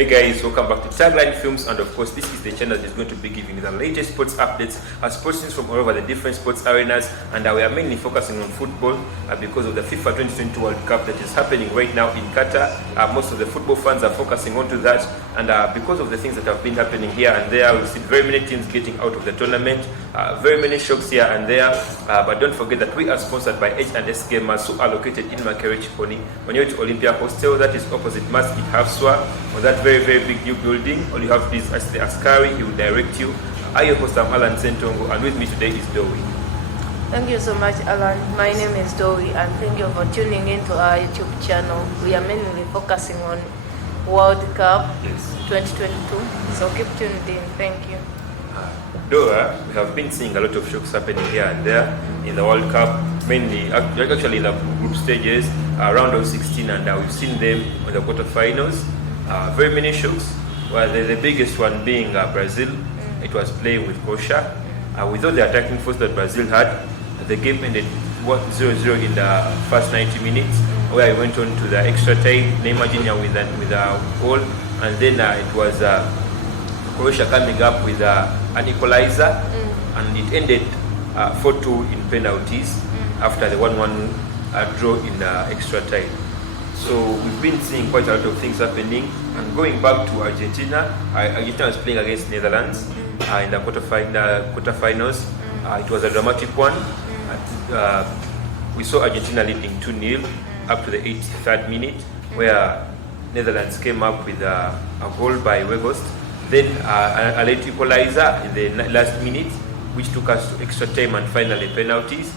Hey guys, welcome back to Tagline Films, and of course this is the channel that is going to be giving you the latest sports updates, sports news from all over the different sports arenas, and we are mainly focusing on football because of the FIFA 2022 World Cup that is happening right now in Qatar. Most of the football fans are focusing onto that, and because of the things that have been happening here and there, we've seen very many teams getting out of the tournament, very many shocks here and there, but don't forget that we are sponsored by H&S Gamers, who are located in Makerere Chikoni, Onyewetu Olympia Hostel, that is opposite Masjid Hafswa, on that very big new building. All you have to do is ask the Askari, he will direct you. I am your host, Allan, and with me today is Dowie. Thank you so much, Allan. My name is Dowie, and thank you for tuning into our YouTube channel. We are mainly focusing on World Cup 2022, so keep tuned in. Thank you. Dora, we have been seeing a lot of shocks happening here and there in the World Cup, mainly actually in the group stages, round of 16, and we've seen them in the quarterfinals. Very many shocks. Well, the biggest one being Brazil. It was playing with Croatia. Without the attacking force that Brazil had, the game ended 0-0 in the first 90 minutes, where it went on to the extra time, Neymar Jr. with a goal, and then it was Croatia coming up with an equalizer, and it ended 4-2 in penalties after the 1-1 draw in the extra time. So we've been seeing quite a lot of things happening. And going back to Argentina, Argentina was playing against Netherlands in the quarterfinals. It was a dramatic one. We saw Argentina leading 2-0 up to the 83rd minute, where Netherlands came up with a goal by Weghorst. Then a late equalizer in the last minute, which took us to extra time and finally penalties.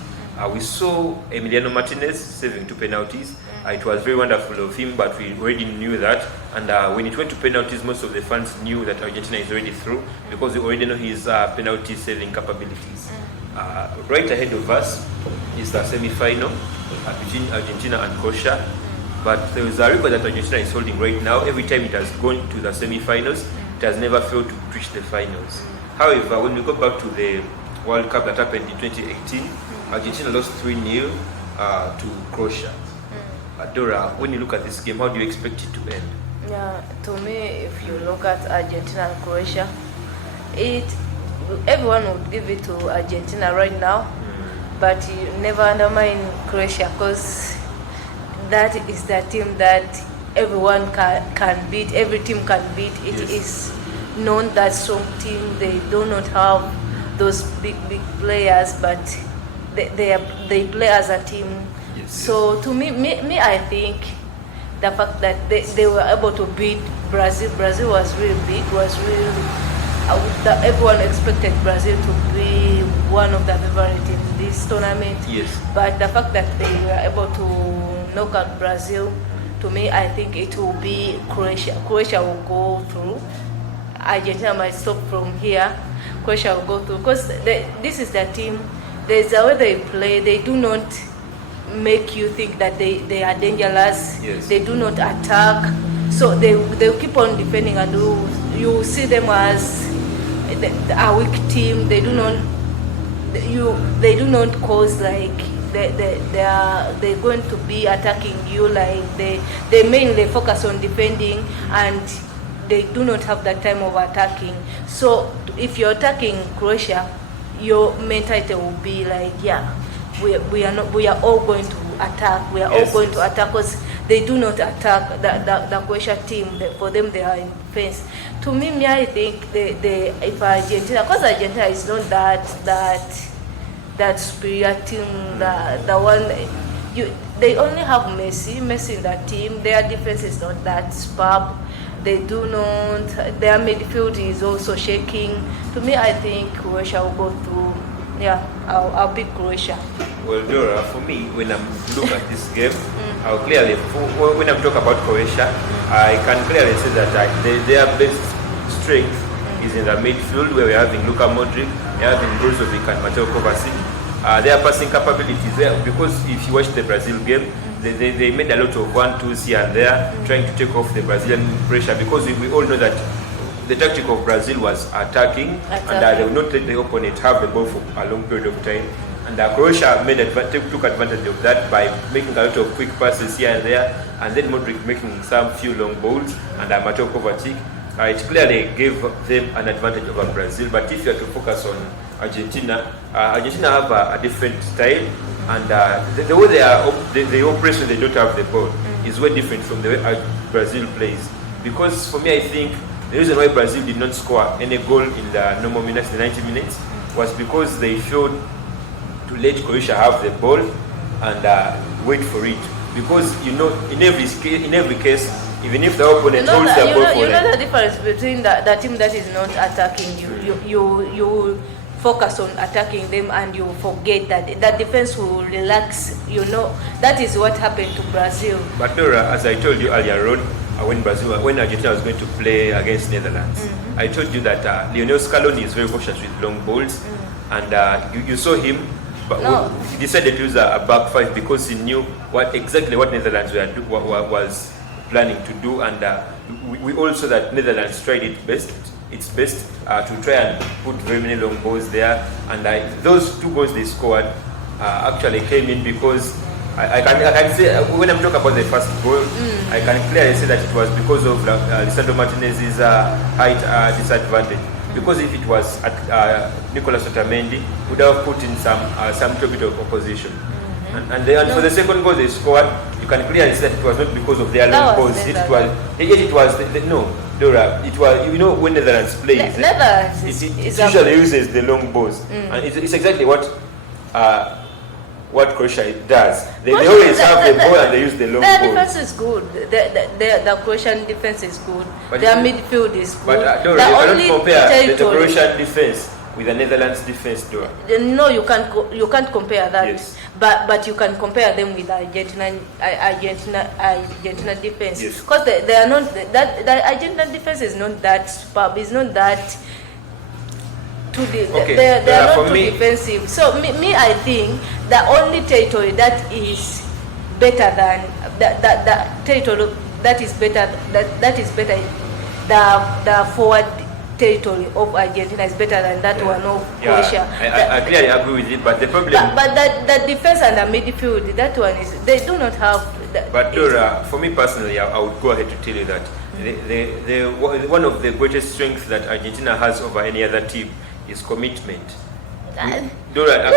We saw Emiliano Martinez saving 2 penalties. It was very wonderful of him, but we already knew that. And when it went to penalties, most of the fans knew that Argentina is already through because they already know his penalty saving capabilities. Right ahead of us is the semi-final between Argentina and Croatia. But there is a record that Argentina is holding right now. Every time it has gone to the semi-finals, it has never failed to reach the finals. However, when we go back to the World Cup that happened in 2018, Argentina lost 3-0 to Croatia. Dora, when you look at this game, how do you expect it to end? Yeah, to me, if you look at Argentina and Croatia, everyone would give it to Argentina right now, but you never undermine Croatia because that is the team that everyone can beat, every team can beat. It is known that strong team. They do not have those big players, but they play as a team. So to me, I think the fact that they were able to beat Brazil was really big, everyone expected Brazil to be one of the favorites in this tournament. Yes. But the fact that they were able to knock out Brazil, to me, I think it will be Croatia. Croatia will go through. Argentina might stop from here. Croatia will go through because this is the team. There's a way they play. They do not make you think that they are dangerous. Yes. They do not attack. So they'll keep on defending, and you see them as a weak team. They do not cause like they're going to be attacking you. Like they mainly focus on defending, and they do not have that time of attacking. So if you're attacking Croatia, your mentality will be like, we are all going to attack. We are all going to attack because they do not attack the Croatia team. For them, they are in defense. To me, I think if Argentina, because Argentina is not that superior team, the one they only have Messi in that team. Their defense is not that superb. Their midfield is also shaking. To me, I think Croatia will go through. I'll pick Croatia. Well, Dora, for me, when I look at this game, I'll clearly, when I talk about Croatia, I can clearly say that their best strength is in the midfield, where we're having Luka Modric, we're having Brozovic and Mateo Kovacic. Their passing capabilities there, because if you watch the Brazil game, they made a lot of 1-2s here and there, trying to take off the Brazilian pressure, because we all know that the tactic of Brazil was attacking, and they would not let the opponent have the ball for a long period of time. And Croatia took advantage of that by making a lot of quick passes here and there, and then Modric making some few long balls, and Mateo Kovacic. It clearly gave them an advantage over Brazil. But if you are to focus on Argentina, Argentina have a different style, and the way they operate when they don't have the ball is way different from the way Brazil plays. Because for me, I think the reason why Brazil did not score any goal in the normal minutes, the 90 minutes, was because they failed to let Croatia have the ball and wait for it. Because in every case, even if the opponent holds the ball for them, the difference between the team that is not attacking you focus on attacking them, and you forget that defense will relax. That is what happened to Brazil. But Dora, as I told you earlier on, when Argentina was going to play against Netherlands, I told you that Lionel Scaloni is very cautious with long balls, and you saw him. But he decided to use a back five because he knew exactly what Netherlands was planning to do, and we all saw that Netherlands tried its best to try and put very many long balls there, and those 2 goals they scored actually came in because I can say, when I'm talking about the first goal, I can clearly say that it was because of Lisandro Martinez's height disadvantage. Because if it was Nicolas Otamendi, would have put in some little bit of opposition. And for the second goal they scored, you can clearly see that it was not because of their long balls. It was Dora. It was when Netherlands plays, it usually uses the long balls, and it's exactly what Croatia does. They always have the ball and they use the long ball. Their defense is good. The Croatian defense is good. But their midfield is good. But Dora, you cannot compare the Croatian defense with the Netherlands defense, Dora. No, you can't compare that. Yes. But you can compare them with Argentina defense. Yes. Because they are not the Argentina defense is not that superb. It's not that. They are not too defensive. So me, I think the only territory that is better than the territory that is better the forward territory of Argentina is better than that one of Croatia. I clearly agree with it, but the problem. But the defense and the midfield, that one is they do not have. But Dora, for me personally, I would go ahead to tell you that one of the greatest strengths that Argentina has over any other team is commitment. Dora,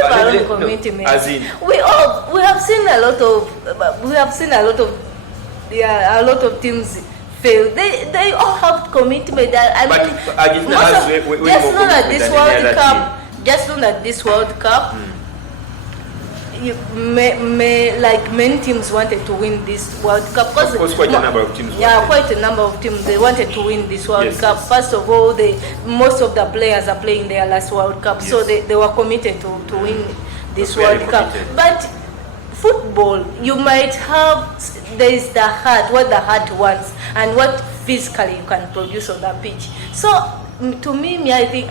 commitment. As in, we have seen a lot of teams fail. They all have commitment. Argentina has way more commitment than any other team. Just know that this World Cup, many teams wanted to win this World Cup. Of course, quite a number of teams. Quite a number of teams. They wanted to win this World Cup. Yes. First of all, most of the players are playing their last World Cup, so they were committed to win this World Cup. But football, you might have, there is the heart, what the heart wants, and what physically you can produce on the pitch. So to me, I think,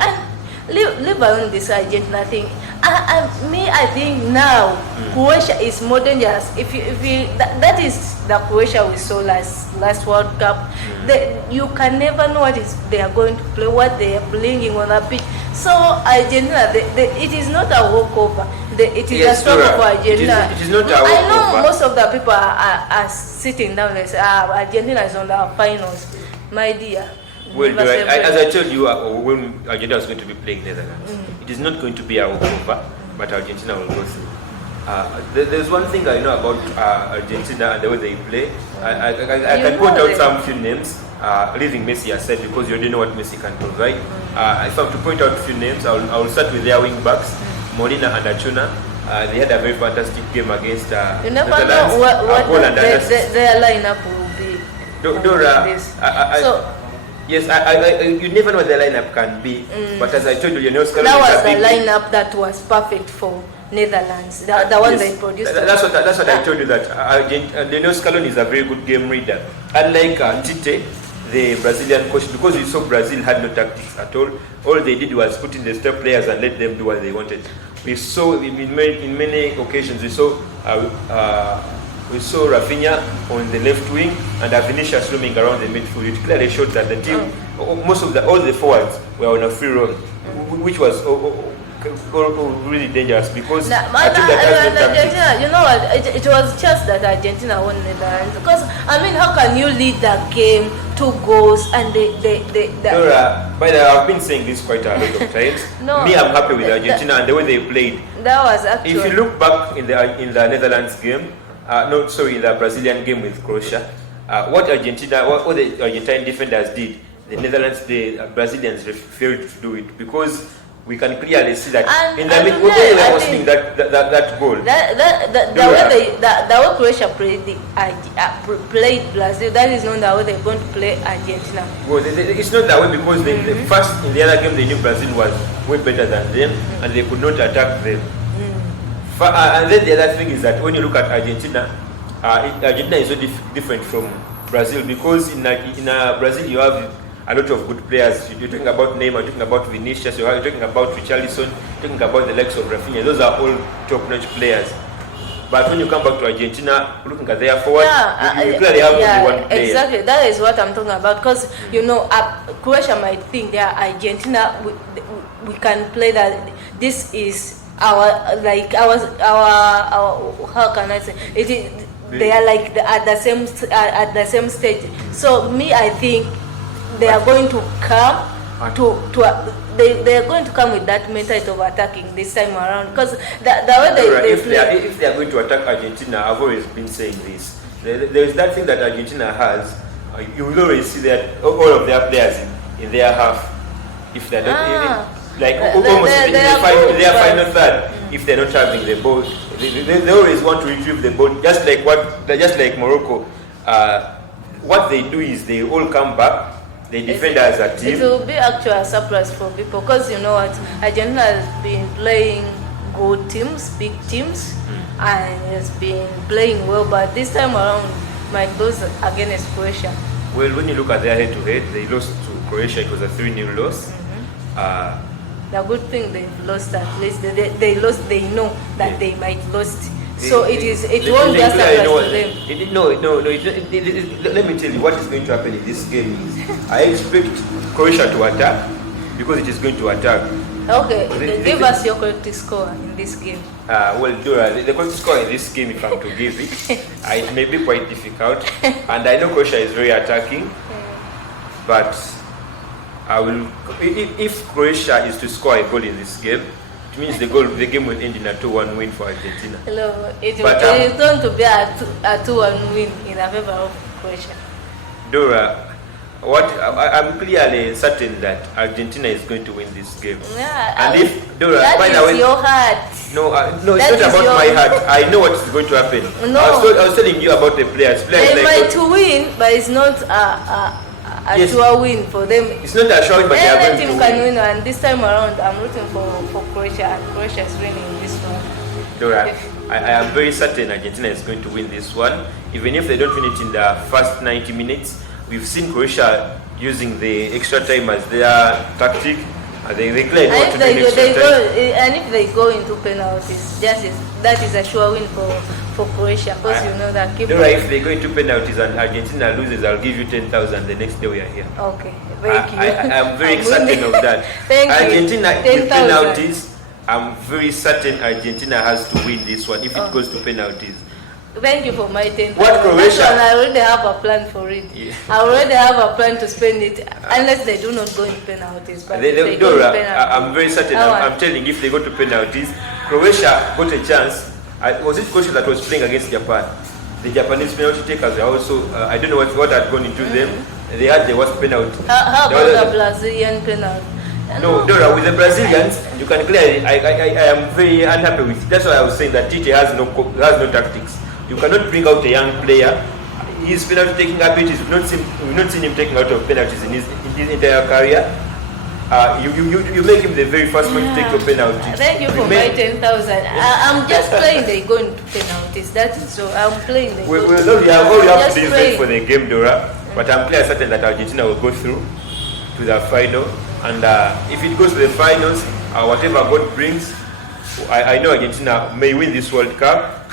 leave alone this Argentina thing. I think now Croatia is more dangerous. If that is the Croatia we saw last World Cup, you can never know what they are going to play, what they are bringing on the pitch. So Argentina, it is not a walkover. It is a struggle for Argentina. It is not a walkover. I know most of the people are sitting down and say, Argentina is on the finals. My dear. Well, as I told you, when Argentina is going to be playing Netherlands, it is not going to be a walkover, but Argentina will go through. There's one thing I know about Argentina and the way they play. I can point out some few names, leaving Messi aside because you already know what Messi can provide. If I'm to point out a few names, I will start with their wing backs, Molina and Achuna. They had a very fantastic game against you never Netherlands. know what their lineup will be. Dora, yes, you never know what the lineup can be, but as I told you, that was the lineup that was perfect for Netherlands, the one they produced. That's what I told you, that Lionel Scaloni is a very good game reader. Unlike Tite, the Brazilian coach, because we saw Brazil had no tactics at all. All they did was put in the star players and let them do what they wanted. We saw in many occasions, we saw Rafinha on the left wing and Vinicius roaming around the midfield. It clearly showed that the team, all the forwards were on a free roll, which was really dangerous because Nah, I think that has no tactics. Argentina, you know what? It was just that Argentina won Netherlands. Because I mean, how can you lead the game 2 goals and Dora, by the way, I've been saying this quite a lot of times. No, Me, I'm happy with Argentina and the way they played. that was actually. If you look back in the Netherlands game, in the Brazilian game with Croatia, what the Argentine defenders did, the Brazilians failed to do it because we can clearly see that in the mid, when they were hosting that goal. The way Croatia played Brazil, that is not the way they're going to play Argentina. Well, it's not that way because first in the other game they knew Brazil was way better than them and they could not attack them. And then the other thing is that when you look at Argentina, Argentina is so different from Brazil because in Brazil you have a lot of good players. You're talking about Neymar, you're talking about Vinicius, you're talking about Richarlison, you're talking about the likes of Rafinha. Those are all top-notch players. But when you come back to Argentina, looking at their forward, you clearly have only one player. Exactly. That is what I'm talking about. Because Croatia might think they are Argentina. We can play that. This is our how can I say it? They are like at the same stage. So I think they are going to come they are going to come with that mentality of attacking this time around because the way if they are going to attack Argentina, I've always been saying this. There is that thing that Argentina has. You will always see that all of their players in their half, if they're not almost in their final third, if they're not having the ball, they always want to retrieve the ball. Just like Morocco, what they do is they all come back. They defend as a team. It will be actually a surprise for people because you know what, Argentina has been playing good teams, big teams, and has been playing well. But this time around, might lose against Croatia. Well, when you look at their head-to-head, they lost to Croatia. It was a 3-0 loss. The good thing they've lost at least they lost. They know that they might lost. So it won't just apply to them. No. Let me tell you what is going to happen in this game is I expect Croatia to attack because it is going to attack. Okay, give us your correct score in this game. Well, Dora, the correct score in this game, if I'm to give it, it may be quite difficult. And I know Croatia is very attacking, but I will. If Croatia is to score a goal in this game, it means the game will end in a 2-1 win for Argentina. Hello, it is going to be a 2-1 win in favor of Croatia. Dora, I'm clearly certain that Argentina is going to win this game. Yeah, and if Dora, that by is the way, your heart. No, it's not about my heart. I know what is going to happen. No, I was telling you about the players. They might win, but it's not a sure win for them. It's not a sure win, but they are going to win. Can win, and this time around, I'm rooting for Croatia, and Croatia is winning this one. Dora, I am very certain Argentina is going to win this one, even if they don't win it in the first 90 minutes. We've seen Croatia using the extra time as their tactic. They clearly know what to do in extra time. And if they go into penalties, that is a sure win for Croatia, because you know that. Dora, if they go into penalties and Argentina loses, I'll give you 10,000 the next day we are here. Okay, thank you. I am very certain of that. Thank Argentina you. in penalties, I'm very certain Argentina has to win this one if it goes to penalties. Thank you for my 10,000. What Croatia? I already have a plan for it. Yeah. I already have a plan to spend it, unless they do not go in penalties. But they go in penalties, I'm very certain. I'm telling you, if they go to penalties, Croatia got a chance. Was it Croatia that was playing against Japan? The Japanese penalty takers are also, I don't know what had gone into them. They had the worst penalty. How about the Brazilian penalty? No, Dora, with the Brazilians, you can clearly, I am very unhappy with it. That's why I was saying that Tite has no tactics. You cannot bring out a young player. His penalty taking abilities, we've not seen him taking out of penalties in his entire career. You make him the very first one to take your penalty. Thank you for my 10,000. I'm just playing they go into penalties. That is so. I'm playing they go into penalties. We have to wait for the game, Dora. But I'm clear certain that Argentina will go through to the final. And if it goes to the finals, whatever God brings, I know Argentina may win this World Cup.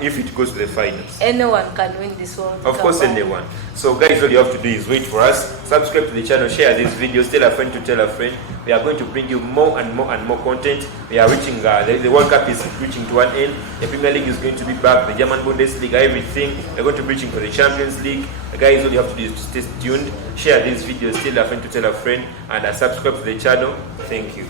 if it goes to the finals. Anyone can win this World Cup. Of course, anyone. So guys, all you have to do is wait for us, subscribe to the channel, share these videos, tell a friend to tell a friend. We are going to bring you more and more and more content. We are reaching, the World Cup is reaching to an end. The Premier League is going to be back, the German Bundesliga, everything. We're going to be reaching for the Champions League. Guys, all you have to do is to stay tuned, share these videos, tell a friend to tell a friend, and subscribe to the channel. Thank you.